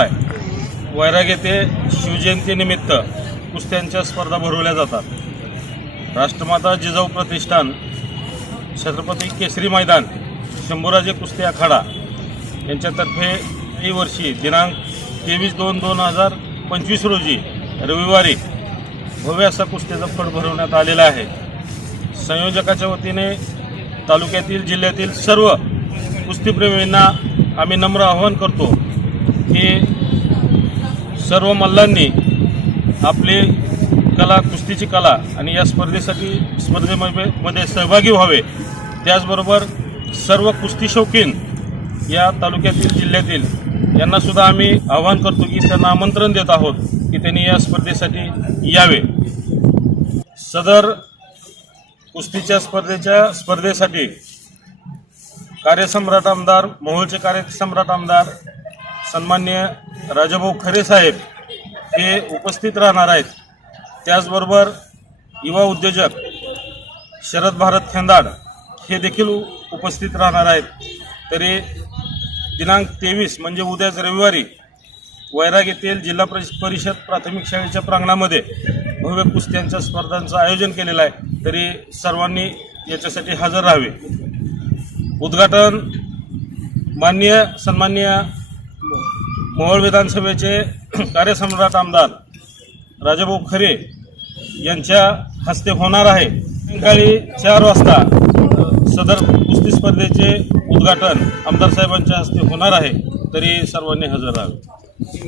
वैराग येथे शिवजयंतीनिमित्त कुस्त्यांच्या स्पर्धा भरवल्या जातात. राष्ट्रमाता जिजाऊ प्रतिष्ठान छत्रपती केसरी मैदान शंभूराजे कुस्ती आखाडा यांच्यातर्फे ही वर्षी दिनांक तेवीस दोन दोन हजार पंचवीस रोजी रविवारी भव्य असा कुस्तीचा फड भरवण्यात आलेला आहे. संयोजकाच्या वतीने तालुक्यातील जिल्ह्यातील सर्व कुस्तीप्रेमींना आम्ही नम्र आवाहन करतो. सर्व मल्लांनी आपली कला कुस्तीची कला आणि या स्पर्धेसाठी स्पर्धेमध्ये मध्ये सहभागी व्हावे. त्याचबरोबर सर्व कुस्ती शौकीन या तालुक्यातील जिल्ह्यातील यांनासुद्धा आम्ही आवाहन करतो की त्यांना आमंत्रण देत आहोत की त्यांनी या स्पर्धेसाठी यावे. सदर कुस्तीच्या स्पर्धेच्या स्पर्धेसाठी कार्यसम्राट आमदार मोहोळचे कार्यसम्राट आमदार सन्मान्य राजाभाऊ खरे साहेब हे उपस्थित राहणार आहेत. त्याचबरोबर युवा उद्योजक शरद भारत खेंदाड हे देखील उपस्थित राहणार आहेत. तरी दिनांक तेवीस म्हणजे उद्याच रविवारी वैराग येथील जिल्हा परिषद प्राथमिक शाळेच्या प्रांगणामध्ये भव्य कुस्त्यांच्या स्पर्धांचं आयोजन केलेलं आहे. तरी सर्वांनी याच्यासाठी हजर राहावे. उद्घाटन माननीय सन्माननीय मोहोळ विधानसभेचे कार्यसम्राट आमदार राजाभाऊ खरे यांच्या हस्ते होणार आहे. सायंकाळी चार वाजता सदर कुस्ती स्पर्धेचे उद्घाटन आमदार साहेबांच्या हस्ते होणार आहे. तरी सर्वांनी हजर राहावे.